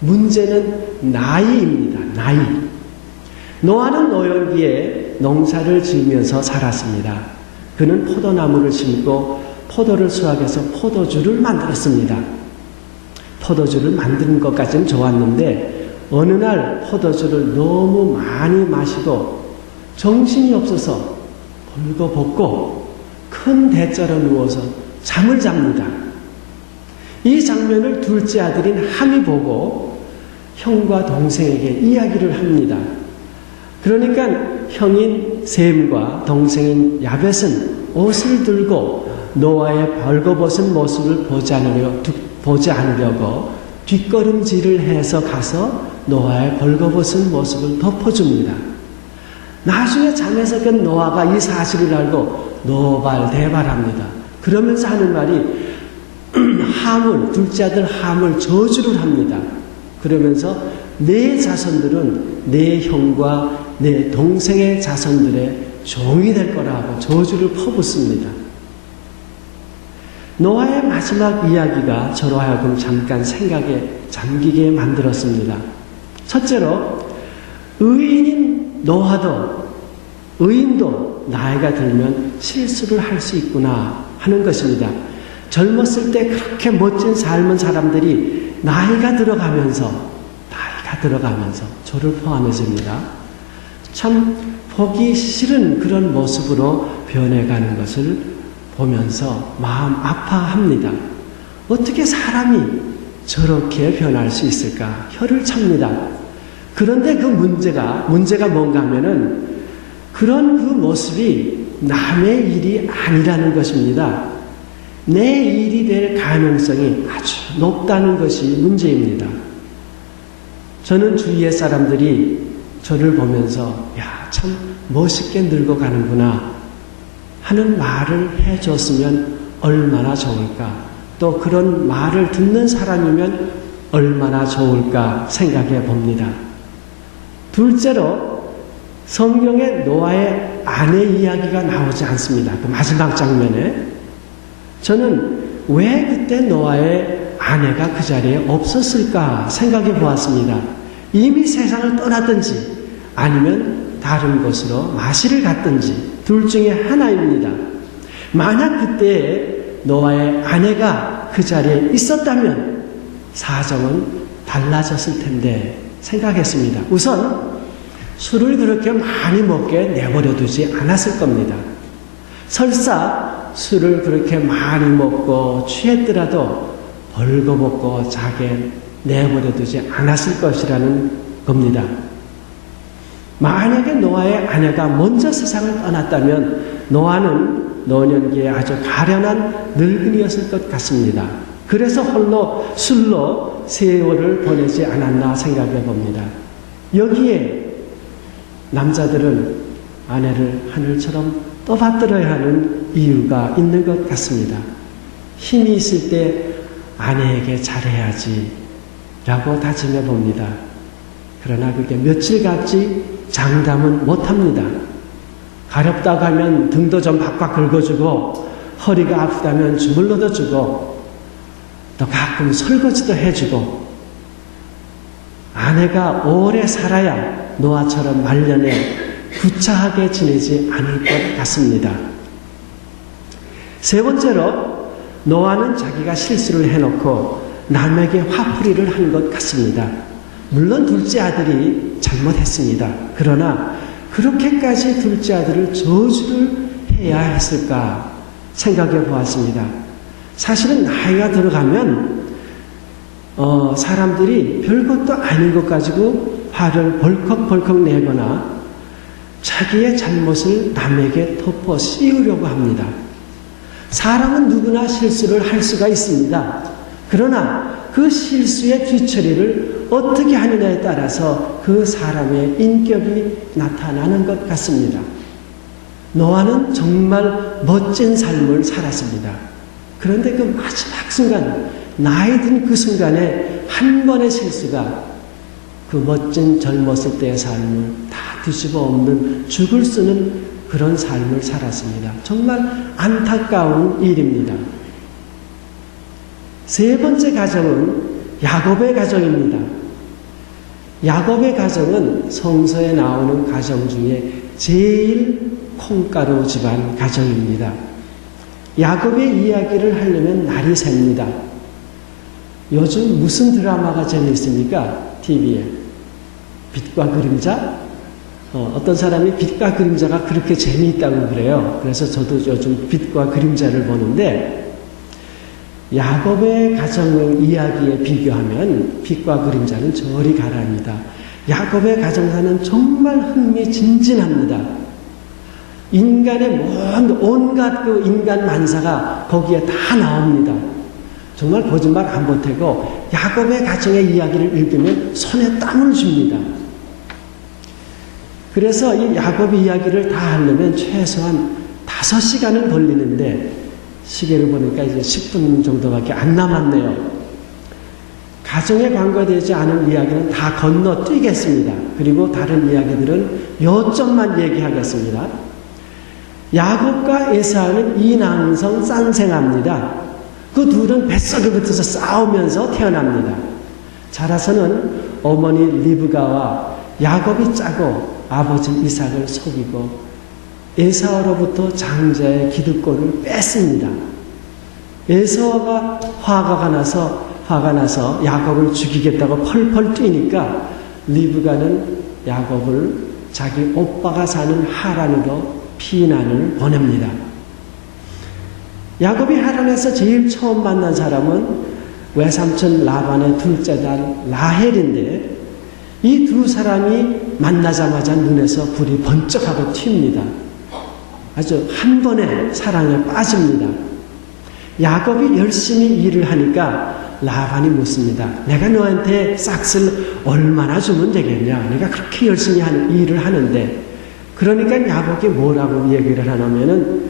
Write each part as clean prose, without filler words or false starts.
문제는 나이입니다. 나이. 노아는 노년기에 농사를 지으면서 살았습니다. 그는 포도나무를 심고 포도를 수확해서 포도주를 만들었습니다. 포도주를 만드는 것까지는 좋았는데 어느 날 포도주를 너무 많이 마시고 정신이 없어서 벌거벗고 큰 대자로 누워서 잠을 잡니다. 이 장면을 둘째 아들인 함이 보고 형과 동생에게 이야기를 합니다. 그러니까 형인 셈과 동생인 야벳은 옷을 들고 노아의 벌거벗은 모습을 보지 않으려고 뒷걸음질을 해서 가서 노아의 벌거벗은 모습을 덮어줍니다. 나중에 잠에서 깬 노아가 이 사실을 알고 노발대발합니다. 그러면서 하는 말이 둘째 아들 함을 저주를 합니다. 그러면서 내 자손들은 내 형과 내 동생의 자손들의 종이 될 거라고 저주를 퍼붓습니다. 노아의 마지막 이야기가 저로 하여금 잠깐 생각에 잠기게 만들었습니다. 첫째로 의인인 의인도 나이가 들면 실수를 할 수 있구나 하는 것입니다. 젊었을 때 그렇게 멋진 삶은 사람들이 나이가 들어가면서 저를 포함해서입니다. 참 보기 싫은 그런 모습으로 변해가는 것을 보면서 마음 아파합니다. 어떻게 사람이 저렇게 변할 수 있을까? 혀를 찹니다. 그런데 그 문제가 뭔가 하면은 그런 그 모습이 남의 일이 아니라는 것입니다. 내 일이 될 가능성이 아주 높다는 것이 문제입니다. 저는 주위의 사람들이 저를 보면서 참 멋있게 늙어가는구나 하는 말을 해줬으면 얼마나 좋을까, 또 그런 말을 듣는 사람이면 얼마나 좋을까 생각해 봅니다. 둘째로 성경에 노아의 아내 이야기가 나오지 않습니다. 그 마지막 장면에. 저는 왜 그때 노아의 아내가 그 자리에 없었을까 생각해 보았습니다. 이미 세상을 떠났든지 아니면 다른 곳으로 마시를 갔든지 둘 중에 하나입니다. 만약 그때 노아의 아내가 그 자리에 있었다면 사정은 달라졌을 텐데 생각했습니다. 우선 술을 그렇게 많이 먹게 내버려 두지 않았을 겁니다. 설사 술을 그렇게 많이 먹고 취했더라도 벌거벗고 자게 내버려 두지 않았을 것이라는 겁니다. 만약에 노아의 아내가 먼저 세상을 떠났다면 노아는 노년기에 아주 가련한 늙은이였을 것 같습니다. 그래서 홀로 술로 세월을 보내지 않았나 생각해 봅니다. 여기에 남자들은 아내를 하늘처럼 떠받들어야 하는 이유가 있는 것 같습니다. 힘이 있을 때 아내에게 잘해야지 라고 다짐해 봅니다. 그러나 그게 며칠 갔지 장담은 못합니다. 가렵다고 하면 등도 좀 박박 긁어주고 허리가 아프다면 주물러도 주고 또 가끔 설거지도 해주고 아내가 오래 살아야 노아처럼 말년에 구차하게 지내지 않을 것 같습니다. 세 번째로 노아는 자기가 실수를 해놓고 남에게 화풀이를 한 것 같습니다. 물론 둘째 아들이 잘못했습니다. 그러나 그렇게까지 둘째 아들을 저주를 해야 했을까 생각해 보았습니다. 사실은 나이가 들어가면 사람들이 별것도 아닌 것 가지고 화를 벌컥벌컥 내거나 자기의 잘못을 남에게 덮어 씌우려고 합니다. 사람은 누구나 실수를 할 수가 있습니다. 그러나 그 실수의 뒤처리를 어떻게 하느냐에 따라서 그 사람의 인격이 나타나는 것 같습니다. 노아는 정말 멋진 삶을 살았습니다. 그런데 그 마지막 순간, 나이 든 그 순간에 한 번의 실수가 그 멋진 젊었을 때의 삶을 다 뒤집어 엎는 죽을 쓰는 그런 삶을 살았습니다. 정말 안타까운 일입니다. 세 번째 가정은 야곱의 가정입니다. 야곱의 가정은 성서에 나오는 가정 중에 제일 콩가루 집안 가정입니다. 야곱의 이야기를 하려면 날이 셉니다. 요즘 무슨 드라마가 재미있습니까? TV에. 빛과 그림자? 어떤 사람이 빛과 그림자가 그렇게 재미있다고 그래요. 그래서 저도 요즘 빛과 그림자를 보는데, 야곱의 가정 이야기에 비교하면 빛과 그림자는 저리 가라앉니다. 야곱의 가정사는 정말 흥미진진합니다. 인간의 온갖 그 인간 만사가 거기에 다 나옵니다. 정말 거짓말 안 보태고 야곱의 가정의 이야기를 읽으면 손에 땀을 줍니다. 그래서 이 야곱의 이야기를 다 하려면 최소한 5시간은 걸리는데 시계를 보니까 이제 10분 정도밖에 안 남았네요. 가정에 관계되지 않은 이야기는 다 건너뛰겠습니다. 그리고 다른 이야기들은 요점만 얘기하겠습니다. 야곱과 에사우는 이남성 쌍생아입니다. 그 둘은 뱃속에 붙어서 싸우면서 태어납니다. 자라서는 어머니 리브가와 야곱이 짜고 아버지 이삭을 속이고 에사우로부터 장자의 기득권을 뺐습니다. 에사우가 화가 나서 야곱을 죽이겠다고 펄펄 뛰니까 리브가는 야곱을 자기 오빠가 사는 하란으로 피난을 보냅니다. 야곱이 하란에서 제일 처음 만난 사람은 외삼촌 라반의 둘째 딸 라헬인데, 이 두 사람이 만나자마자 눈에서 불이 번쩍하고 튑니다. 아주 한 번에 사랑에 빠집니다. 야곱이 열심히 일을 하니까 라반이 묻습니다. 내가 너한테 싹쓸 얼마나 주면 되겠냐? 내가 그렇게 열심히 일을 하는데. 그러니까 야곱이 뭐라고 얘기를 하냐면은,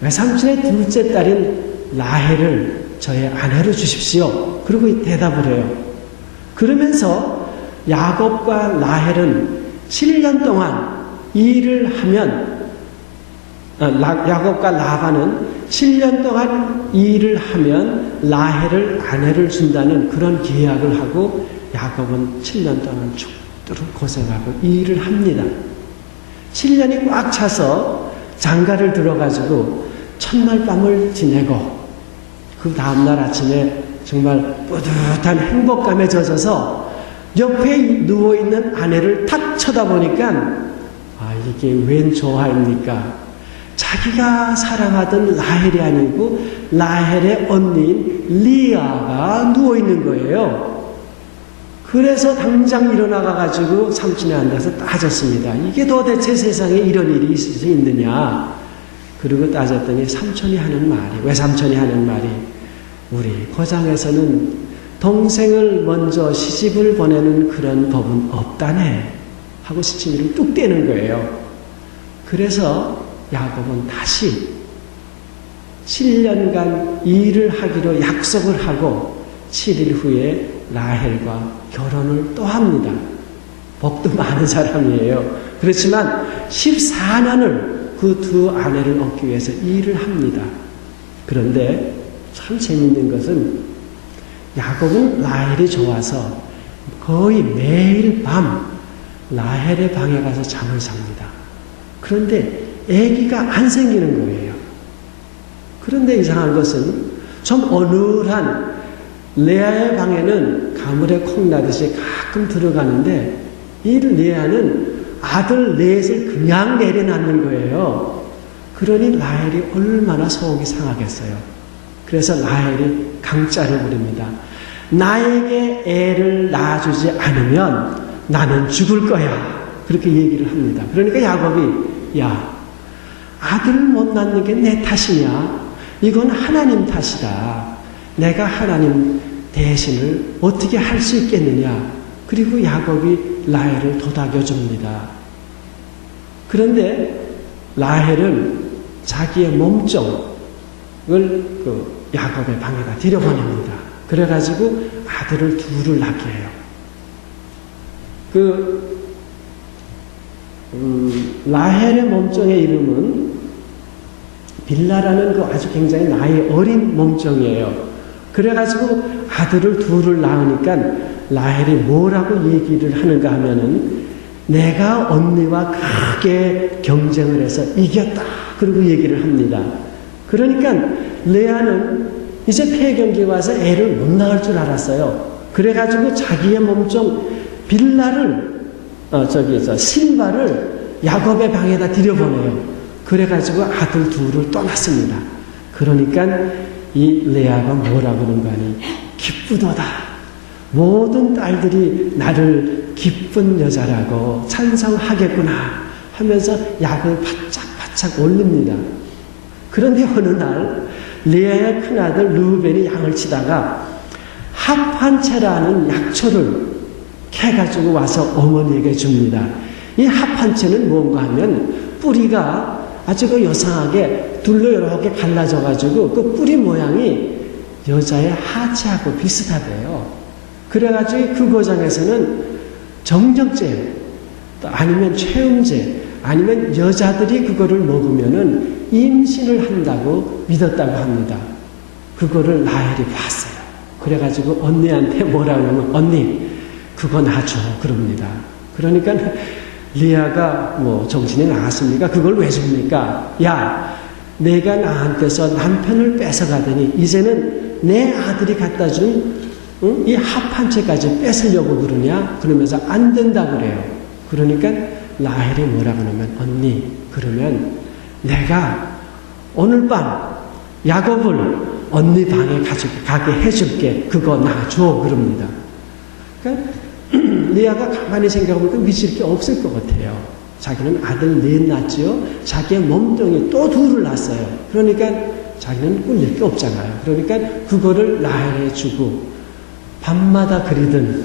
외삼촌의 둘째 딸인 라헬을 저의 아내로 주십시오. 그리고 대답을 해요. 그러면서 야곱과 라헬은 7년 동안 일을 하면, 야곱과 라반은 7년 동안 일을 하면 라헬을 아내를 준다는 그런 계약을 하고, 야곱은 7년 동안 죽도록 고생하고 일을 합니다. 7년이 꽉 차서 장가를 들어가지고 첫날 밤을 지내고, 그 다음날 아침에 정말 뿌듯한 행복감에 젖어서 옆에 누워있는 아내를 탁 쳐다보니까, 이게 웬 조화입니까? 자기가 사랑하던 라헬이 아니고 라헬의 언니인 리아가 누워있는 거예요. 그래서 당장 일어나가지고 삼촌에 앉아서 따졌습니다. 이게 도대체 세상에 이런 일이 있을 수 있느냐. 그리고 따졌더니 외삼촌이 하는 말이, 우리 고장에서는 동생을 먼저 시집을 보내는 그런 법은 없다네 하고 시치미를 뚝 떼는 거예요. 그래서 야곱은 다시 7년간 일을 하기로 약속을 하고 7일 후에 라헬과 결혼을 또 합니다. 복도 많은 사람이에요. 그렇지만 14년을 그 두 아내를 얻기 위해서 일을 합니다. 그런데 참 재밌는 것은 야곱은 라헬이 좋아서 거의 매일 밤 라헬의 방에 가서 잠을 잡니다. 그런데 아기가 안 생기는 거예요. 그런데 이상한 것은 좀 어눌한 레아의 방에는 가물에 콩나듯이 가끔 들어가는데, 이 레아는 아들 넷을 그냥 내려놨는 거예요. 그러니 라헬이 얼마나 속이 상하겠어요. 그래서 라헬이 강짜를 부립니다. 나에게 애를 낳아주지 않으면 나는 죽을 거야. 그렇게 얘기를 합니다. 그러니까 야곱이, 야, 아들을 못 낳는 게 내 탓이냐? 이건 하나님 탓이다. 내가 하나님 대신을 어떻게 할 수 있겠느냐? 그리고 야곱이 라헬을 도닥여줍니다. 그런데 라헬은 자기의 몸종을 야곱의 방에다 들여보냅니다. 그래가지고 아들을 둘을 낳게 해요. 라헬의 몸종의 이름은 빌라라는 그 아주 굉장히 나이 어린 몸종이에요. 그래가지고 아들을 둘을 낳으니까 라헬이 뭐라고 얘기를 하는가 하면은 내가 언니와 크게 경쟁을 해서 이겼다. 그리고 얘기를 합니다. 그러니까 레아는 이제 폐경기 와서 애를 못 낳을 줄 알았어요. 그래가지고 자기의 몸종 빌라를 신발을 야곱의 방에다 들여보내요. 그래가지고 아들 둘을 떠났습니다. 그러니까 이 레아가 뭐라고 그러는가 하니 기쁘도다. 모든 딸들이 나를 기쁜 여자라고 찬성하겠구나 하면서 약을 바짝바짝 올립니다. 그런데 어느 날 레아의 큰아들 르우벤이 양을 치다가 합한채라는 약초를 캐가지고 와서 어머니에게 줍니다. 이 합한채는 뭔가 하면 뿌리가 아주 요상하게 둘로 이렇게 갈라져가지고 그 뿌리 모양이 여자의 하체하고 비슷하대요. 그래가지고 그 고장에서는 정력제 아니면 최음제 아니면 여자들이 그거를 먹으면은 임신을 한다고 믿었다고 합니다. 그거를 라헬이 봤어요. 그래가지고 언니한테 뭐라고 하면 언니 그거 놔줘 그럽니다. 그러니까 리아가 정신이 나갔습니까? 그걸 왜 줍니까? 야 내가 나한테서 남편을 뺏어가더니 이제는 내 아들이 갖다 준 이 합한채까지 뺏으려고 그러냐? 그러면서 안 된다고 그래요. 그러니까 라헬이 뭐라고 하냐면 언니 그러면 내가 오늘 밤 야곱을 언니 방에 가게 해줄게. 그거 놔줘 그럽니다. 그러니까 리아가 가만히 생각해보니까 믿을 게 없을 것 같아요. 자기는 아들 넷 낳지요. 자기의 몸뚱이 또 둘을 낳았어요. 그러니까 자기는 꿀릴 게 없잖아요. 그러니까 그거를 라헬에 주고 밤마다 그리던